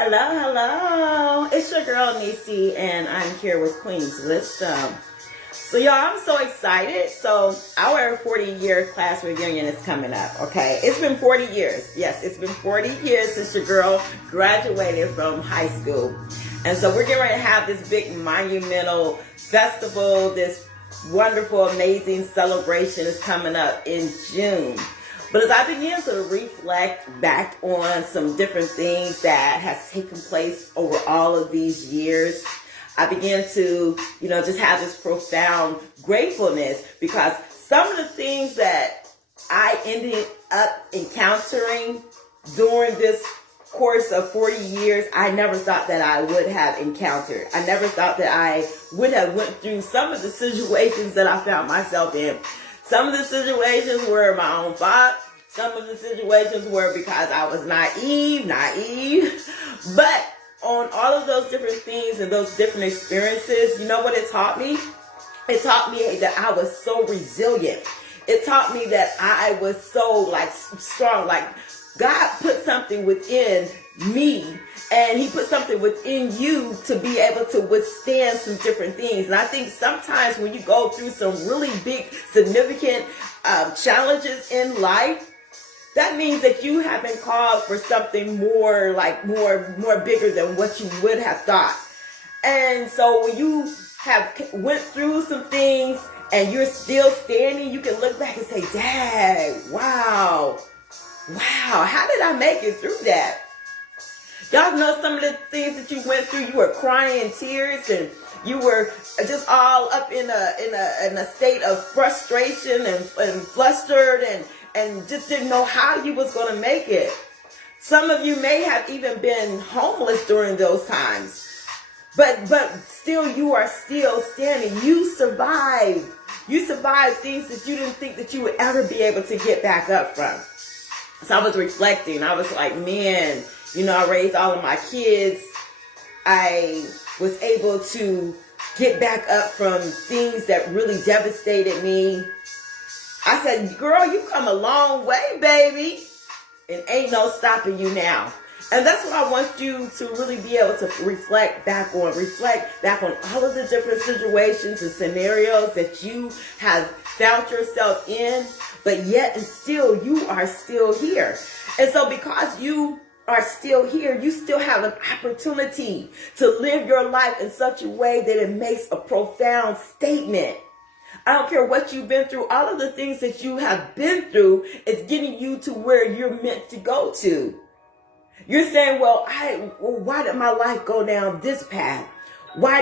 Hello, hello. It's your girl Neicy, and I'm here with Queen's Wisdom. So y'all, I'm so excited. So our 40-year class reunion is coming up, okay? It's been 40 years. Yes, it's been 40 years since your girl graduated from high school. And so we're getting ready to have this big monumental festival, this wonderful, amazing celebration is coming up in June. But as I began to reflect back on some different things that has taken place over all of these years, I began to, just have this profound gratefulness because some of the things that I ended up encountering during this course of 40 years, I never thought that I would have encountered. I never thought that I would have went through some of the situations that I found myself in. Some of the situations were my own fault. Some of the situations were because I was naive. But on all of those different things and those different experiences, you know what it taught me? It taught me that I was so resilient. It taught me that I was so strong. God put something within me, and he put something within you to be able to withstand some different things. And I think sometimes when you go through some really big, significant challenges in life, that means that you have been called for something more bigger than what you would have thought. And so when you have went through some things and you're still standing, you can look back and say, Dad, wow, how did I make it through that? Y'all know some of the things that you went through. You were crying in tears, and you were just all up in a state of frustration and flustered, and just didn't know how you was going to make it. Some of you may have even been homeless during those times, but still you are still standing. You survived. You survived things that you didn't think that you would ever be able to get back up from. So I was reflecting. I was like, man, I raised all of my kids. I was able to get back up from things that really devastated me. I said, girl, you've come a long way, baby. And ain't no stopping you now. And that's what I want you to really be able to reflect back on all of the different situations and scenarios that you have found yourself in, but yet and still you are still here. And so because you are still here, you still have an opportunity to live your life in such a way that it makes a profound statement. I don't care what you've been through. All of the things that you have been through is getting you to where you're meant to go to. You're saying, well, why did my life go down this path? Why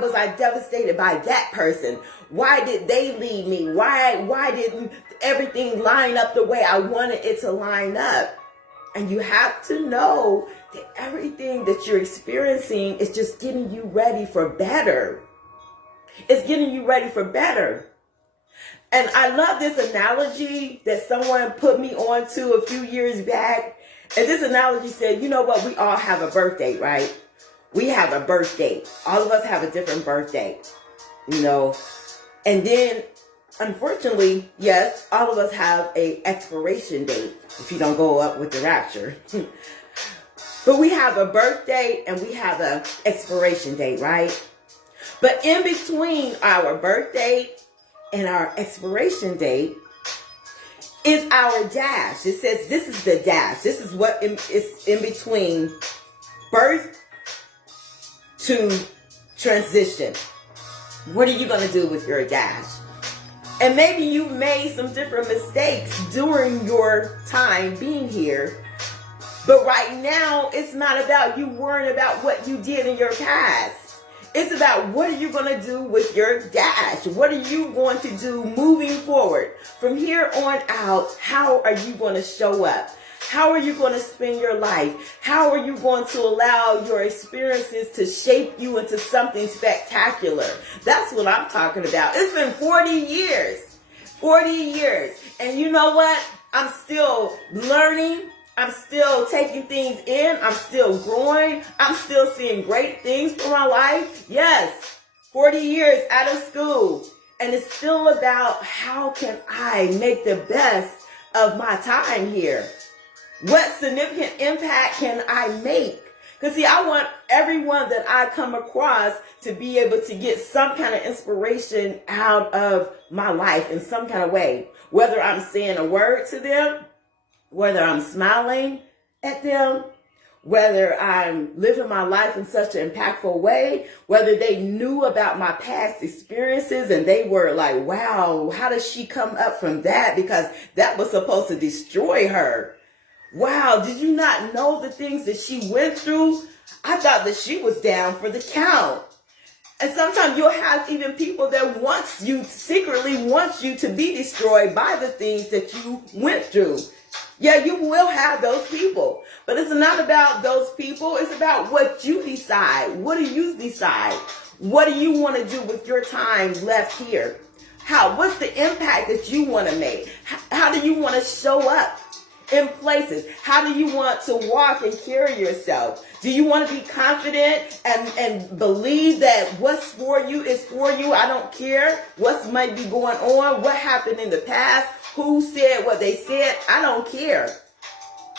was I devastated by that person? Why did they leave me? Why didn't everything line up the way I wanted it to line up? And you have to know that everything that you're experiencing is just getting you ready for better. It's getting you ready for better. And I love this analogy that someone put me on to a few years back. And this analogy said, you know what? We all have a birthday, right? We have a birthday. All of us have a different birthday, And then, unfortunately, yes, all of us have a expiration date if you don't go up with the rapture. But we have a birthday and we have an expiration date, right? But in between our birthday and our expiration date is our dash. It says this is the dash. This is what is in between birth to transition. What are you going to do with your dash? And maybe you made some different mistakes during your time being here. But right now, it's not about you worrying about what you did in your past. It's about what are you going to do with your dash? What are you going to do moving forward? From here on out, how are you going to show up? How are you going to spend your life? How are you going to allow your experiences to shape you into something spectacular? That's what I'm talking about. It's been 40 years. 40 years. And you know what? I'm still learning. I'm still taking things in. I'm still growing. I'm still seeing great things for my life. Yes, 40 years out of school. And it's still about how can I make the best of my time here? What significant impact can I make? Because see, I want everyone that I come across to be able to get some kind of inspiration out of my life in some kind of way. Whether I'm saying a word to them, whether I'm smiling at them, whether I'm living my life in such an impactful way, whether they knew about my past experiences and they were like, wow, how does she come up from that? Because that was supposed to destroy her. Wow, did you not know the things that she went through? I thought that she was down for the count. And sometimes you'll have even people that secretly wants you to be destroyed by the things that you went through. Yeah, you will have those people. But it's not about those people. It's about what you decide. What do you decide? What do you want to do with your time left here? What's the impact that you want to make? How do you want to show up in places? How do you want to walk and carry yourself? Do you want to be confident and believe that what's for you is for you? I don't care what might be going on, what happened in the past, who said what they said. I don't care.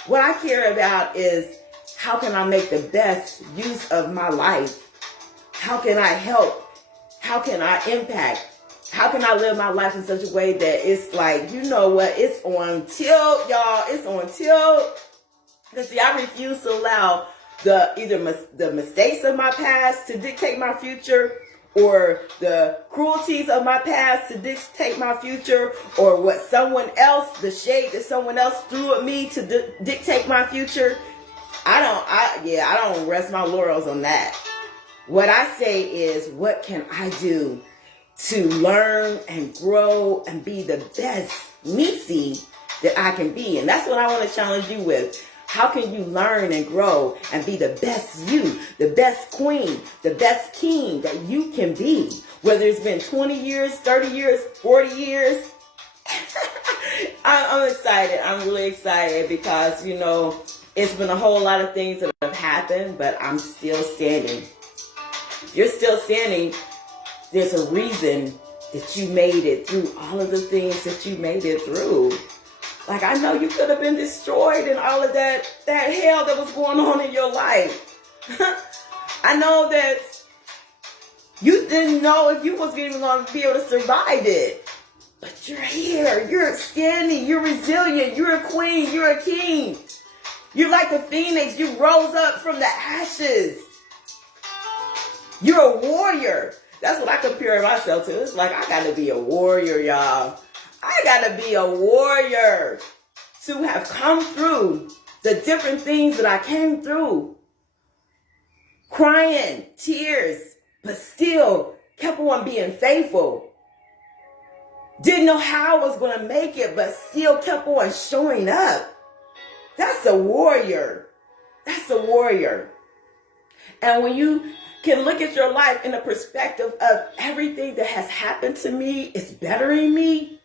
What I care about is how can I make the best use of my life? How can I help? How can I impact? How can I live my life in such a way that it's like, you know what, it's on tilt, y'all. It's on tilt. Because see, I refuse to allow the mistakes of my past to dictate my future, or the cruelties of my past to dictate my future, or what someone else, the shade that someone else threw at me to dictate my future. I don't rest my laurels on that. What I say is, what can I do to learn and grow and be the best Neicy that I can be? And that's what I want to challenge you with. How can you learn and grow and be the best you, the best queen, the best king that you can be? Whether it's been 20 years, 30 years, 40 years. I'm excited. I'm really excited because, you know, it's been a whole lot of things that have happened, but I'm still standing. You're still standing. There's a reason that you made it through all of the things that you made it through. Like, I know you could have been destroyed in all of that hell that was going on in your life. I know that you didn't know if you was even going to be able to survive it. But you're here. You're standing. You're resilient. You're a queen. You're a king. You're like a phoenix. You rose up from the ashes. You're a warrior. That's what I compare myself to. It's like, I got to be a warrior, y'all. I got to be a warrior to have come through the different things that I came through. Crying, tears, but still kept on being faithful. Didn't know how I was going to make it, but still kept on showing up. That's a warrior. That's a warrior. And when you can look at your life in the perspective of everything that has happened to me is bettering me.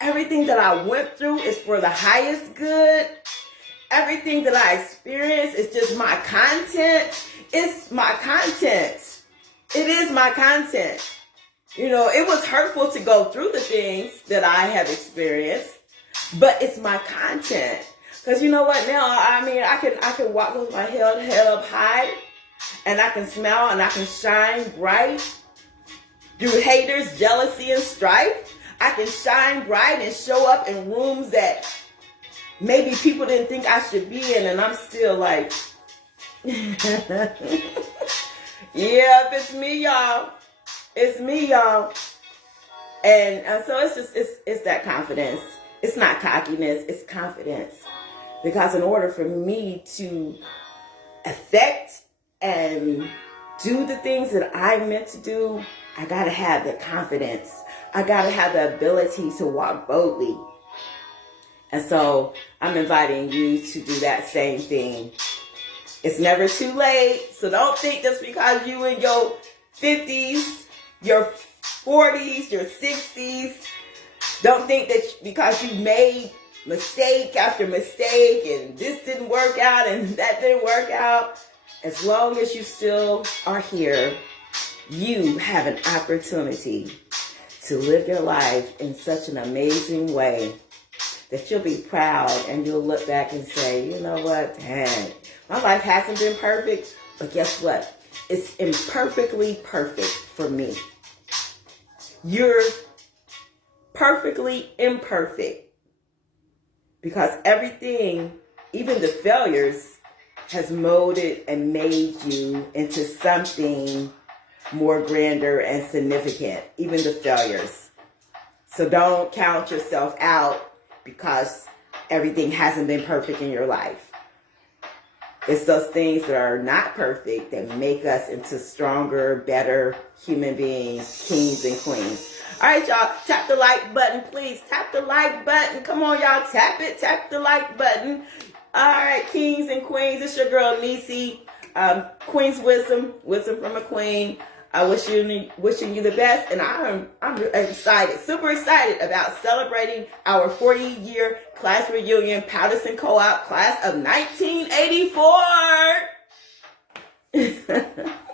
Everything that I went through is for the highest good. Everything that I experienced is just my content. It's my content. It is my content. You know, it was hurtful to go through the things that I have experienced, but it's my content. Because you know what? Now, I mean, I can walk with my head up high, and I can smile and I can shine bright through haters, jealousy, and strife. I can shine bright and show up in rooms that maybe people didn't think I should be in, and I'm still like, yeah, it's me, y'all. It's me, y'all. And so it's that confidence. It's not cockiness, it's confidence. Because in order for me to affect and do the things that I'm meant to do, I gotta have the confidence. I gotta have the ability to walk boldly. And so I'm inviting you to do that same thing. It's never too late. So don't think just because you in your 50s, your 40s, your 60s, don't think that because you made mistake after mistake and this didn't work out and that didn't work out. As long as you still are here, you have an opportunity to live your life in such an amazing way that you'll be proud and you'll look back and say, you know what, Dad, My life hasn't been perfect, but guess what? It's imperfectly perfect for me. You're perfectly imperfect because everything, even the failures, has molded and made you into something more grander and significant, even the failures. So don't count yourself out because everything hasn't been perfect in your life. It's those things that are not perfect that make us into stronger, better human beings, kings and queens. All right, y'all, tap the like button, please. Tap the like button. Come on, y'all, tap it. Tap the like button. All right, kings and queens, it's your girl, Neicy. Queen's wisdom from a queen. I wishing you the best, and I'm excited, super excited about celebrating our 40-year class reunion, Patterson Co-op class of 1984.